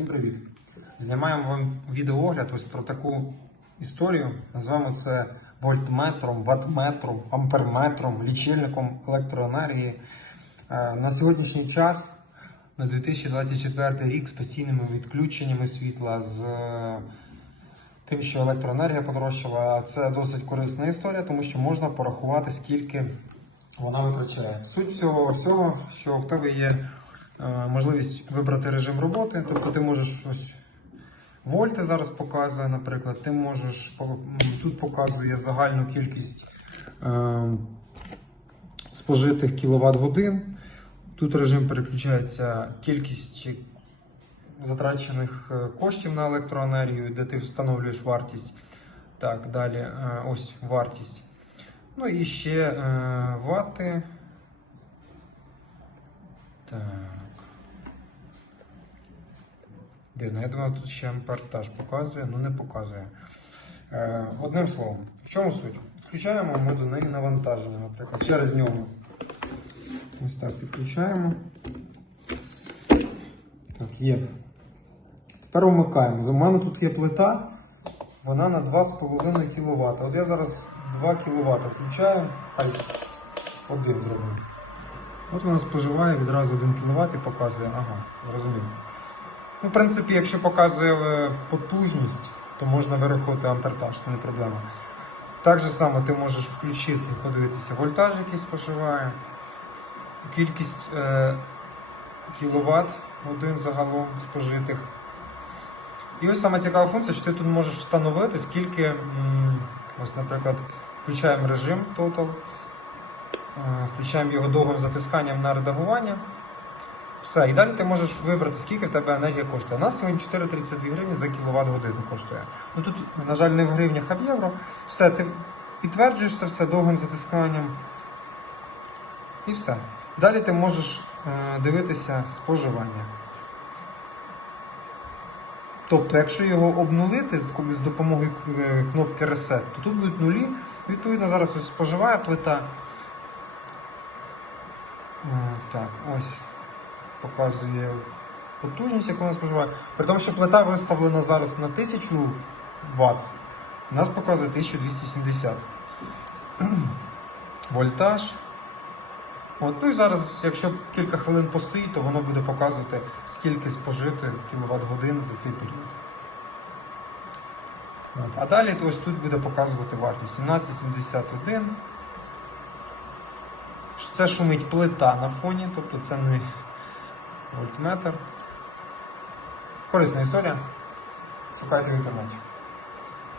Всім привіт! Знімаємо вам відеоогляд ось про таку історію. Назвемо це вольтметром, ваттметром, амперметром, лічильником електроенергії. Е, На сьогоднішній час, на 2024 рік, з постійними відключеннями світла, з е, тим, що електроенергія подорожчала, це досить корисна історія, тому що можна порахувати, скільки вона витрачає. Суть всього всього, що в тебе є можливість вибрати режим роботи. Тобто ти можеш ось вольти зараз показує, наприклад, ти можеш тут показує загальну кількість е, спожитих кіловат годин. Тут режим переключається кількість затрачених е, коштів на електроенергію, де ти встановлюєш вартість. Так, далі е, ось вартість. Ну і ще е, вати. Так. Дивно, я думаю, тут ще ампертаж показує, ну не показує. Е, одним словом, в чому суть? Включаємо ми до неї навантаження, наприклад, через нього. Ось так підключаємо. Так, є. Тепер вмикаємо. У мене тут є плита, вона на 2,5 кВт. От я зараз 2 кВт включаю, хай один зробимо. От вона споживає відразу 1 кВт і показує. Ага, зрозумів. Ну, в принципі, якщо показує е, потужність, то можна вирахувати ампертаж, це не проблема. Так же само ти можеш включити, подивитися вольтаж, який споживає, кількість е, кіловат годин загалом спожитих. І ось саме цікава функція, що ти тут можеш встановити, скільки, ось, наприклад, включаємо режим Total, е, включаємо його довгим затисканням на редагування. Все, і далі ти можеш вибрати, скільки в тебе енергія коштує. У нас сьогодні 4,32 гривні за кіловат годину коштує. Ну тут, на жаль, не в гривнях, а в євро. Все, ти підтверджуєш це все довгим затисканням. І все. Далі ти можеш е, дивитися споживання. Тобто, якщо його обнулити з з допомогою е, кнопки Reset, то тут будуть нулі. Відповідно, зараз ось споживає плита. Е, Так, ось показує потужність, яку вона споживає. При тому, що плита виставлена зараз на 1000 Вт, у нас показує 1270. Вольтаж. От, ну і зараз, якщо кілька хвилин постоїть, то воно буде показувати, скільки спожити кіловат годин за цей період. От. А далі ось тут буде показувати вартість 1771. Це шумить плита на фоні, тобто це не вольтметр. Корисна історія. Шукайте в інтернеті.